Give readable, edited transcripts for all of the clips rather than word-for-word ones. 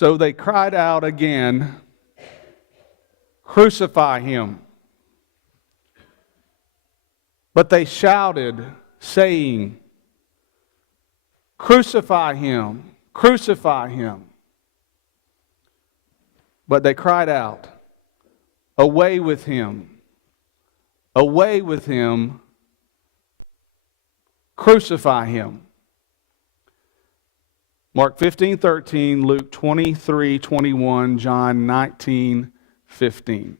So they cried out again, "Crucify him." But they shouted, saying, "Crucify him, crucify him." But they cried out, "Away with him, away with him, crucify him." Mark 15:13, Luke 23:21, John 19:15.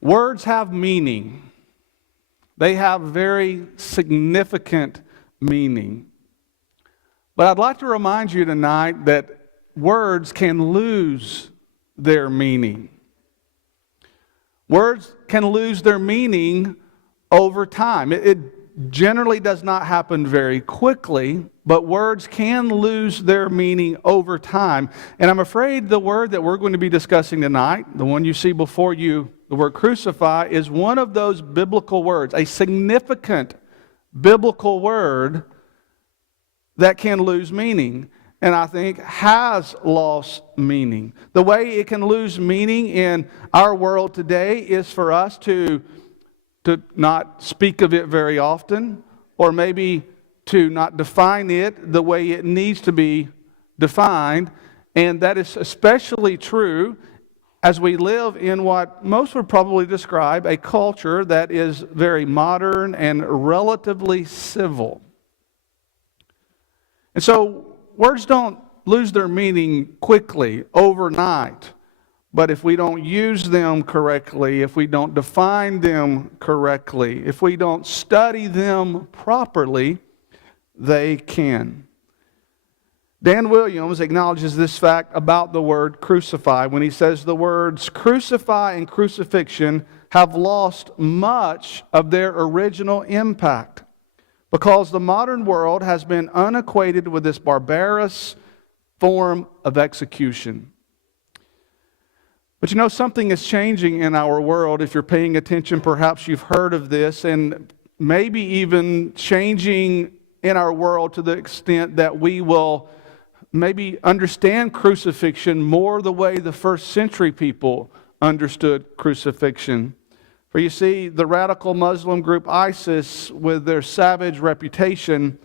Words have meaning. They have very significant meaning. But I'd like to remind you tonight that words can lose their meaning. Words can lose their meaning over time. It generally does not happen very quickly, but words can lose their meaning over time. And I'm afraid the word that we're going to be discussing tonight, the one you see before you, the word crucify, is one of those biblical words, a significant biblical word that can lose meaning, and I think has lost meaning. The way it can lose meaning in our world today is for us to not speak of it very often, or maybe to not define it the way it needs to be defined. And that is especially true as we live in what most would probably describe a culture that is very modern and relatively civil. And so words don't lose their meaning quickly, overnight. But if we don't use them correctly, if we don't define them correctly, if we don't study them properly, they can. Dan Williams acknowledges this fact about the word crucify when he says the words crucify and crucifixion have lost much of their original impact because the modern world has been unacquainted with this barbarous form of execution. But you know, something is changing in our world. If you're paying attention, perhaps you've heard of this, and maybe even changing in our world to the extent that we will maybe understand crucifixion more the way the first century people understood crucifixion. For you see, the radical Muslim group ISIS, with their savage reputation,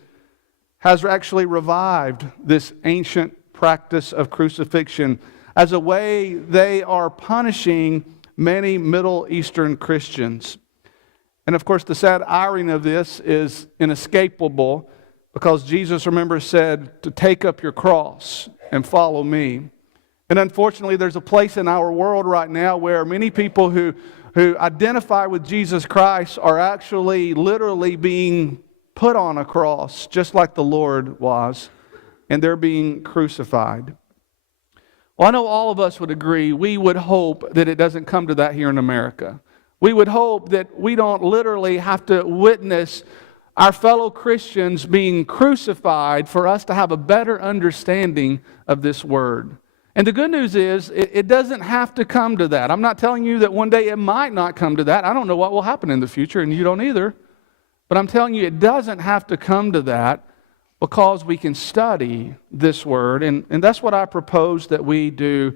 has actually revived this ancient practice of crucifixion. As a way, they are punishing many Middle Eastern Christians. And of course, the sad irony of this is inescapable because Jesus, remember, said to take up your cross and follow me. And unfortunately, there's a place in our world right now where many people who identify with Jesus Christ are actually literally being put on a cross, just like the Lord was, and they're being crucified. Well, I know all of us would agree, we would hope that it doesn't come to that here in America. We would hope that we don't literally have to witness our fellow Christians being crucified for us to have a better understanding of this word. And the good news is, it doesn't have to come to that. I'm not telling you that one day it might not come to that. I don't know what will happen in the future, and you don't either. But I'm telling you, it doesn't have to come to that, because we can study this word, and that's what I propose that we do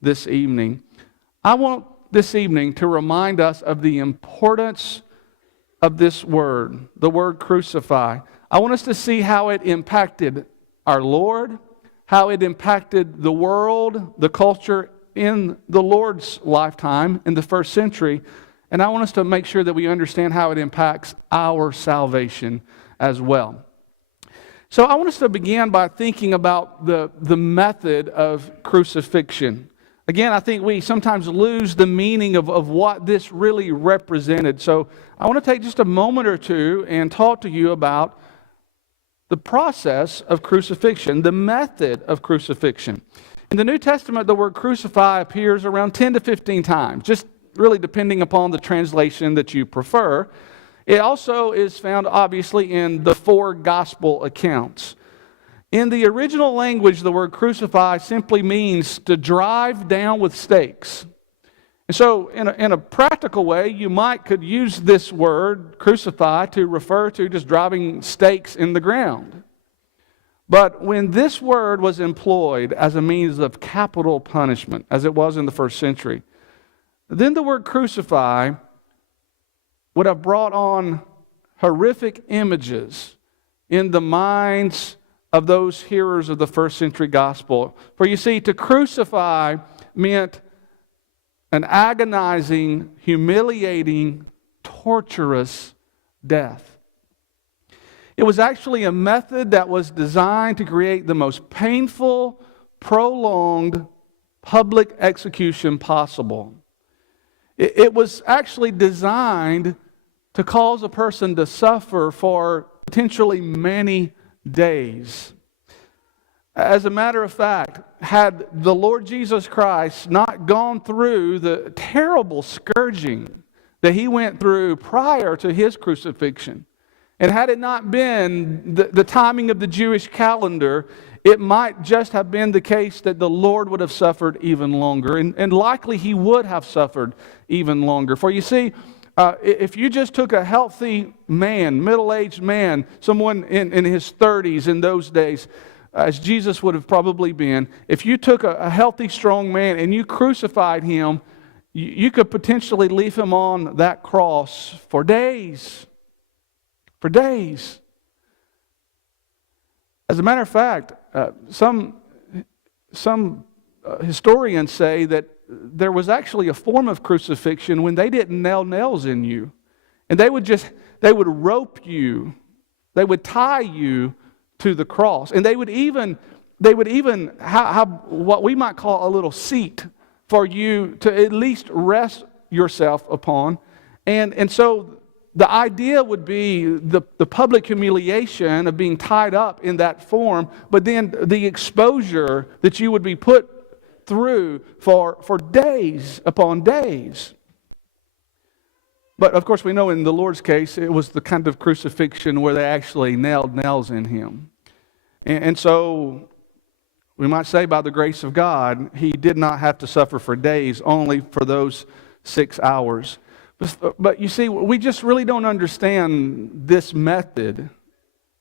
this evening. I want this evening to remind us of the importance of this word, the word crucify. I want us to see how it impacted our Lord, how it impacted the world, the culture in the Lord's lifetime in the first century, and I want us to make sure that we understand how it impacts our salvation as well. So I want us to begin by thinking about the method of crucifixion. Again, I think we sometimes lose the meaning of what this really represented. So I want to take just a moment or two and talk to you about the process of crucifixion, the method of crucifixion. In the New Testament, the word crucify appears around 10 to 15 times, just really depending upon the translation that you prefer. It also is found, obviously, in the 4 gospel accounts. In the original language, the word crucify simply means to drive down with stakes. And so, in a practical way, you could use this word, crucify, to refer to just driving stakes in the ground. But when this word was employed as a means of capital punishment, as it was in the first century, then the word crucify would have brought on horrific images in the minds of those hearers of the first century gospel. For you see, to crucify meant an agonizing, humiliating, torturous death. It was actually a method that was designed to create the most painful, prolonged public execution possible. It was actually designed to cause a person to suffer for potentially many days. As a matter of fact, had the Lord Jesus Christ not gone through the terrible scourging that he went through prior to his crucifixion, and had it not been the timing of the Jewish calendar, it might just have been the case that the Lord would have suffered even longer. And likely he would have suffered even longer. For you see, if you just took a healthy man, middle-aged man, someone in his 30s in those days, as Jesus would have probably been, if you took a healthy, strong man and you crucified him, you could potentially leave him on that cross for days. For days. As a matter of fact, some historians say that there was actually a form of crucifixion when they didn't nail nails in you, and they would rope you, they would tie you to the cross, and they would even have what we might call a little seat for you to at least rest yourself upon, and so the idea would be the public humiliation of being tied up in that form, but then the exposure that you would be put through for days upon days. But of course we know in the Lord's case, it was the kind of crucifixion where they actually nailed nails in him. And so we might say by the grace of God, he did not have to suffer for days, only for those 6 hours. But you see, we just really don't understand this method.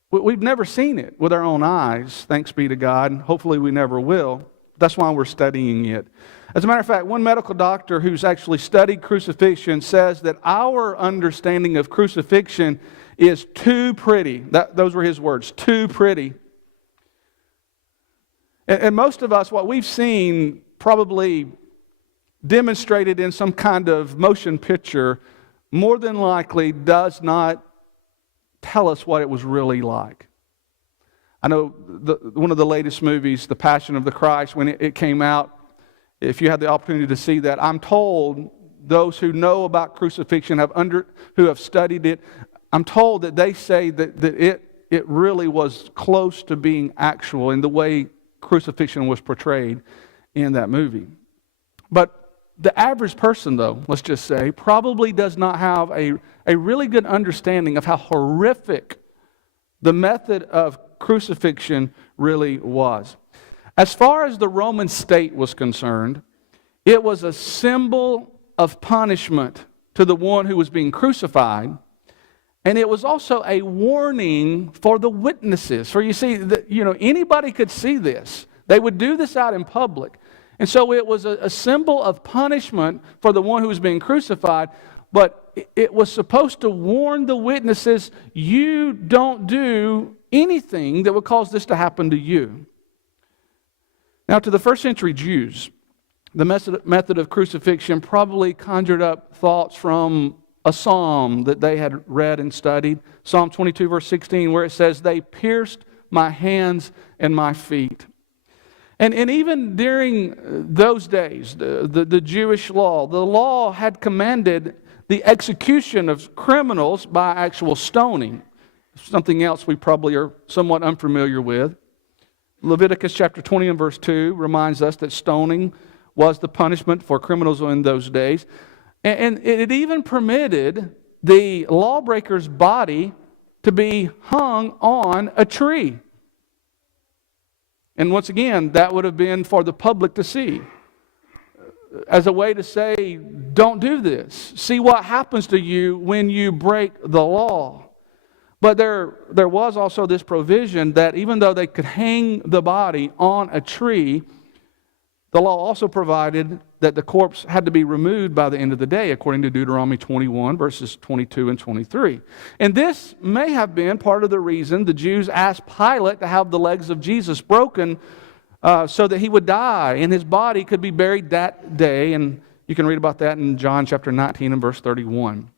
We've never seen it with our own eyes, thanks be to God. Hopefully we never will. That's why we're studying it. As a matter of fact, one medical doctor who's actually studied crucifixion says that our understanding of crucifixion is too pretty. Those were his words, too pretty. And most of us, what we've seen probably demonstrated in some kind of motion picture, more than likely does not tell us what it was really like. I know one of the latest movies, The Passion of the Christ, when it came out, if you had the opportunity to see that, I'm told those who know about crucifixion, who have studied it, I'm told that they say that it really was close to being actual in the way crucifixion was portrayed in that movie. But the average person, though, let's just say, probably does not have a really good understanding of how horrific the method of crucifixion really was. As far as the Roman state was concerned, it was a symbol of punishment to the one who was being crucified, and it was also a warning for the witnesses. For you see, anybody could see this. They would do this out in public. And so it was a symbol of punishment for the one who was being crucified, but it was supposed to warn the witnesses, you don't do anything that would cause this to happen to you. Now, to the first century Jews, the method of crucifixion probably conjured up thoughts from a psalm that they had read and studied, Psalm 22, verse 16, where it says, they pierced my hands and my feet. And even during those days, the Jewish law, the law had commanded the execution of criminals by actual stoning. Something else we probably are somewhat unfamiliar with. Leviticus chapter 20 and verse 2 reminds us that stoning was the punishment for criminals in those days. And it even permitted the lawbreaker's body to be hung on a tree. And once again, that would have been for the public to see, as a way to say, don't do this. See what happens to you when you break the law. But there was also this provision that even though they could hang the body on a tree, the law also provided that the corpse had to be removed by the end of the day, according to Deuteronomy 21, verses 22 and 23. And this may have been part of the reason the Jews asked Pilate to have the legs of Jesus broken so that he would die and his body could be buried that day. And you can read about that in John chapter 19 and verse 31.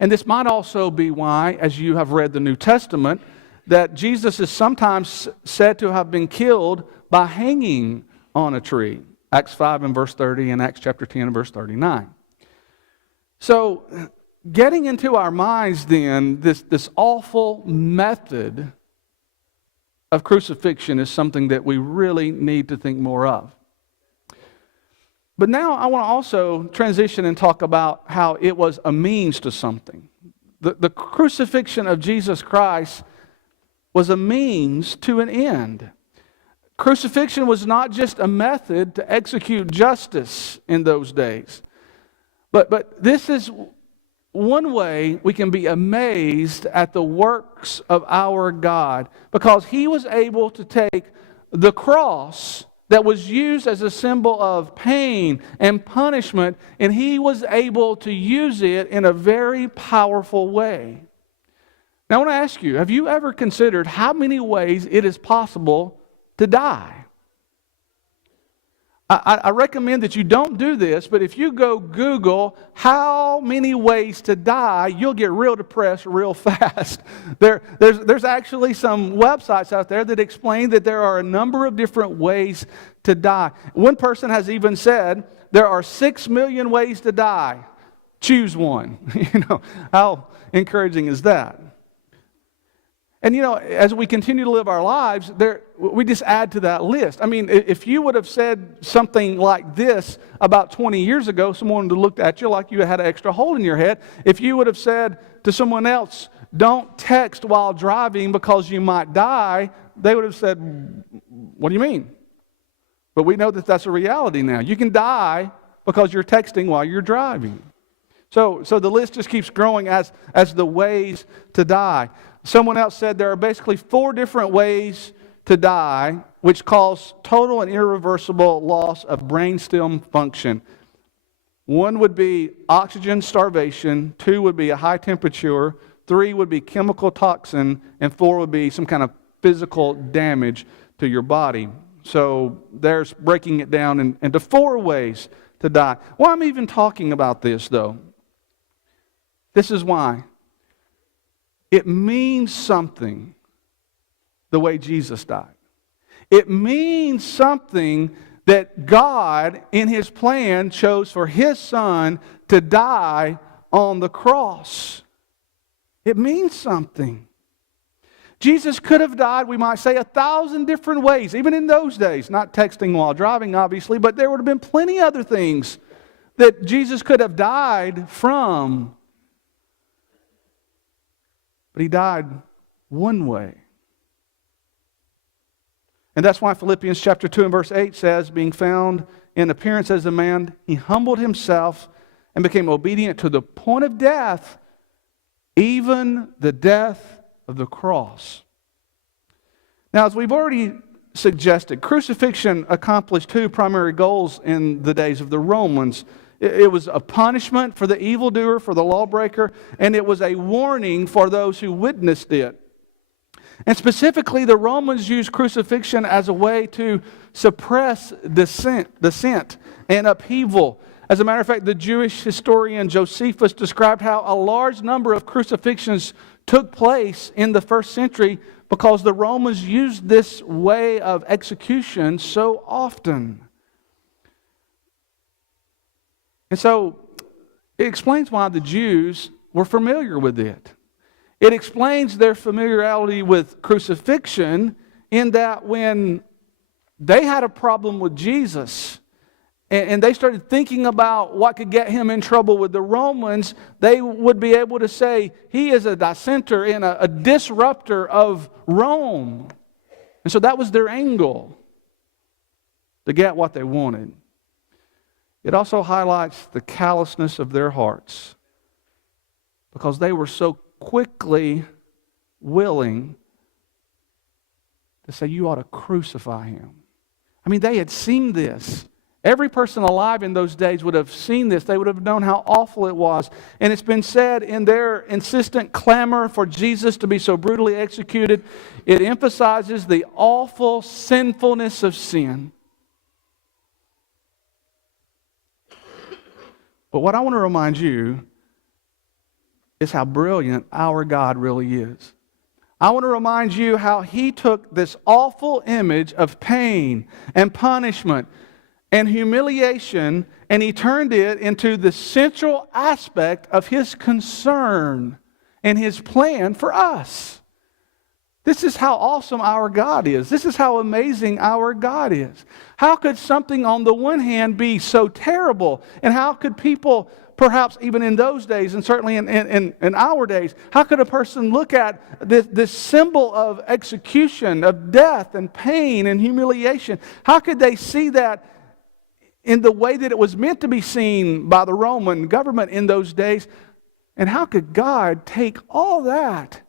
And this might also be why, as you have read the New Testament, that Jesus is sometimes said to have been killed by hanging on a tree. Acts 5 and verse 30 and Acts chapter 10 and verse 39. So, getting into our minds then, this awful method of crucifixion is something that we really need to think more of. But now I want to also transition and talk about how it was a means to something. The crucifixion of Jesus Christ was a means to an end. Crucifixion was not just a method to execute justice in those days. But this is one way we can be amazed at the works of our God, because He was able to take the cross that was used as a symbol of pain and punishment, and He was able to use it in a very powerful way. Now I want to ask you, have you ever considered how many ways it is possible to die? I recommend that you don't do this, but if you go Google how many ways to die, you'll get real depressed real fast. There's actually some websites out there that explain that there are a number of different ways to die. One person has even said there are 6 million ways to die. Choose one. How encouraging is that? And as we continue to live our lives, we just add to that list. I mean, if you would have said something like this about 20 years ago, someone would have looked at you like you had an extra hole in your head. If you would have said to someone else, don't text while driving because you might die, they would have said, what do you mean? But we know that that's a reality now. You can die because you're texting while you're driving. So the list just keeps growing as the ways to die. Someone else said there are basically 4 different ways to die, which cause total and irreversible loss of brainstem function. 1 would be oxygen starvation, 2 would be a high temperature, 3 would be chemical toxin, and 4 would be some kind of physical damage to your body. So there's breaking it down into 4 ways to die. Why I'm even talking about this, though? This is why. It means something the way Jesus died. It means something that God, in His plan, chose for His Son to die on the cross. It means something. Jesus could have died, we might say, 1,000 different ways, even in those days. Not texting while driving, obviously, but there would have been plenty other things that Jesus could have died from. But He died one way. And that's why Philippians chapter 2 and verse 8 says, being found in appearance as a man, He humbled Himself and became obedient to the point of death, even the death of the cross. Now, as we've already suggested, crucifixion accomplished 2 primary goals in the days of the Romans. It was a punishment for the evildoer, for the lawbreaker, and it was a warning for those who witnessed it. And specifically, the Romans used crucifixion as a way to suppress dissent and upheaval. As a matter of fact, the Jewish historian Josephus described how a large number of crucifixions took place in the first century because the Romans used this way of execution so often. And so it explains why the Jews were familiar with it. It explains their familiarity with crucifixion in that when they had a problem with Jesus and they started thinking about what could get Him in trouble with the Romans, they would be able to say, He is a dissenter and a disruptor of Rome. And so that was their angle to get what they wanted. It also highlights the callousness of their hearts because they were so quickly willing to say, you ought to crucify him. I mean, they had seen this. Every person alive in those days would have seen this. They would have known how awful it was. And it's been said in their insistent clamor for Jesus to be so brutally executed, it emphasizes the awful sinfulness of sin. But what I want to remind you is how brilliant our God really is. I want to remind you how He took this awful image of pain and punishment and humiliation, and He turned it into the central aspect of His concern and His plan for us. This is how awesome our God is. This is how amazing our God is. How could something on the one hand be so terrible? And how could people, perhaps even in those days, and certainly in our days, how could a person look at this symbol of execution, of death and pain and humiliation? How could they see that in the way that it was meant to be seen by the Roman government in those days? And how could God take all that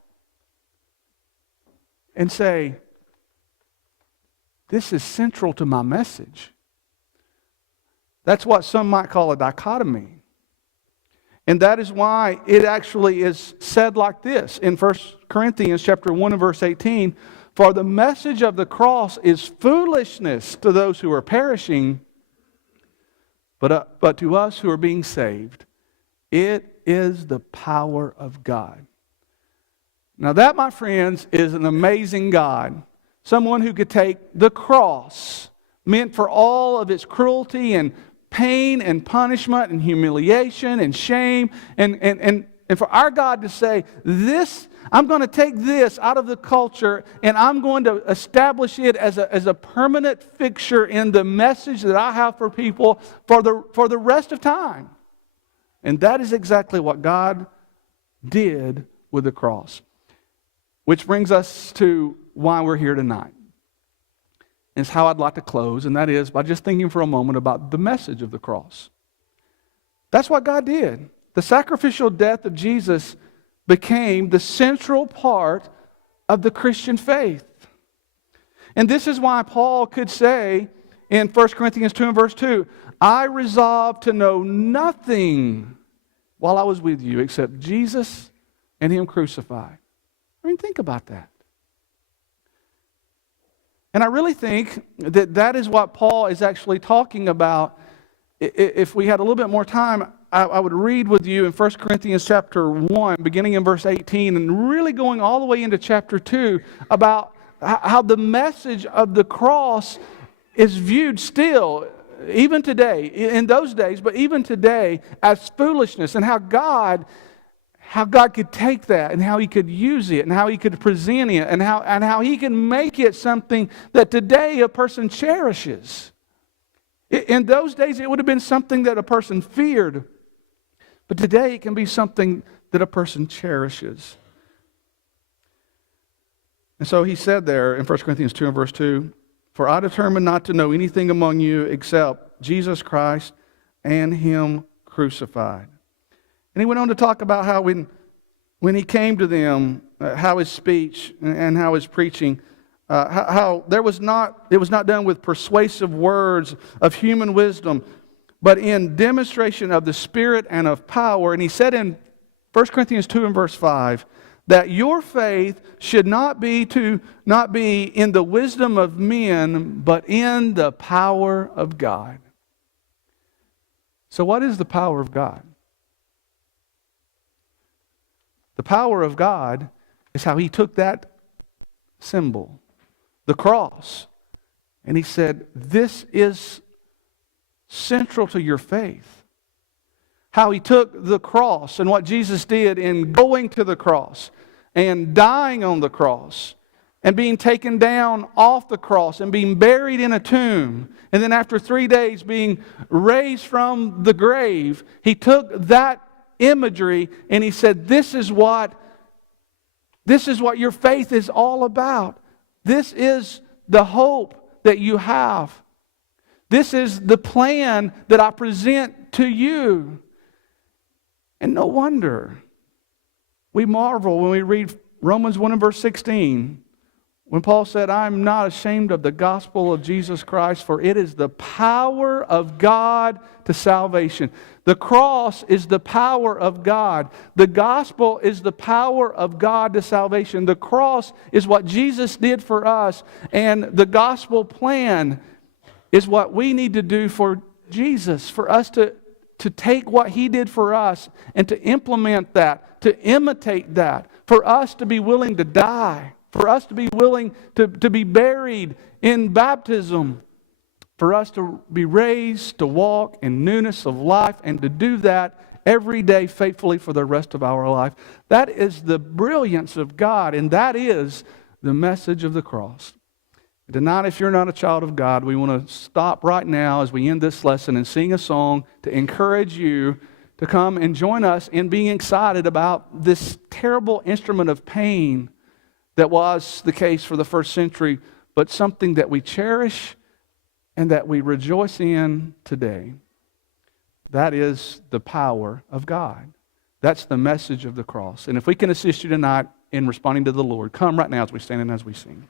and say, this is central to my message? That's what some might call a dichotomy. And that is why it actually is said like this in 1 Corinthians chapter 1 and verse 18, for the message of the cross is foolishness to those who are perishing, but to us who are being saved, it is the power of God. Now that, my friends, is an amazing God. Someone who could take the cross, meant for all of its cruelty and pain and punishment and humiliation and shame, and for our God to say, this, I'm going to take this out of the culture and I'm going to establish it as a permanent fixture in the message that I have for people for the rest of time. And that is exactly what God did with the cross. Which brings us to why we're here tonight. And it's how I'd like to close, and that is by just thinking for a moment about the message of the cross. That's what God did. The sacrificial death of Jesus became the central part of the Christian faith. And this is why Paul could say in 1 Corinthians 2 and verse 2, I resolved to know nothing while I was with you except Jesus and Him crucified. I mean, think about that. And I really think that that is what Paul is actually talking about. If we had a little bit more time, I would read with you in 1 Corinthians chapter 1, beginning in verse 18, and really going all the way into chapter 2, about how the message of the cross is viewed still, even today, in those days, but even today, as foolishness, and how God could take that and how He could use it and how He could present it and how He can make it something that today a person cherishes. In those days, it would have been something that a person feared. But today, it can be something that a person cherishes. And so he said there in 1 Corinthians 2 and verse 2, for I determined not to know anything among you except Jesus Christ and Him crucified. And he went on to talk about how when he came to them, how his speech and how his preaching, how it was not done with persuasive words of human wisdom, but in demonstration of the Spirit and of power. And he said in 1 Corinthians 2 and verse 5, that your faith should not be in the wisdom of men, but in the power of God. So what is the power of God? The power of God is how He took that symbol, the cross, and He said, this is central to your faith. How He took the cross and what Jesus did in going to the cross and dying on the cross and being taken down off the cross and being buried in a tomb, and then after 3 days being raised from the grave. He took that imagery and He said, this is what your faith is all about. This is the hope that you have. This is the plan that I present to you. And no wonder we marvel when we read Romans 1 and verse 16, when Paul said, I'm not ashamed of the gospel of Jesus Christ, for it is the power of God to salvation. The cross is the power of God. The gospel is the power of God to salvation. The cross is what Jesus did for us, and the gospel plan is what we need to do for Jesus, for us to take what He did for us and to implement that, to imitate that, for us to be willing to die, for us to be willing to be buried in baptism, for us to be raised to walk in newness of life, and to do that every day faithfully for the rest of our life. That is the brilliance of God, and that is the message of the cross. Tonight, if you're not a child of God, we want to stop right now as we end this lesson and sing a song to encourage you to come and join us in being excited about this terrible instrument of pain that was the case for the first century, but something that we cherish and that we rejoice in today. That is the power of God. That's the message of the cross. And if we can assist you tonight in responding to the Lord, come right now as we stand and as we sing.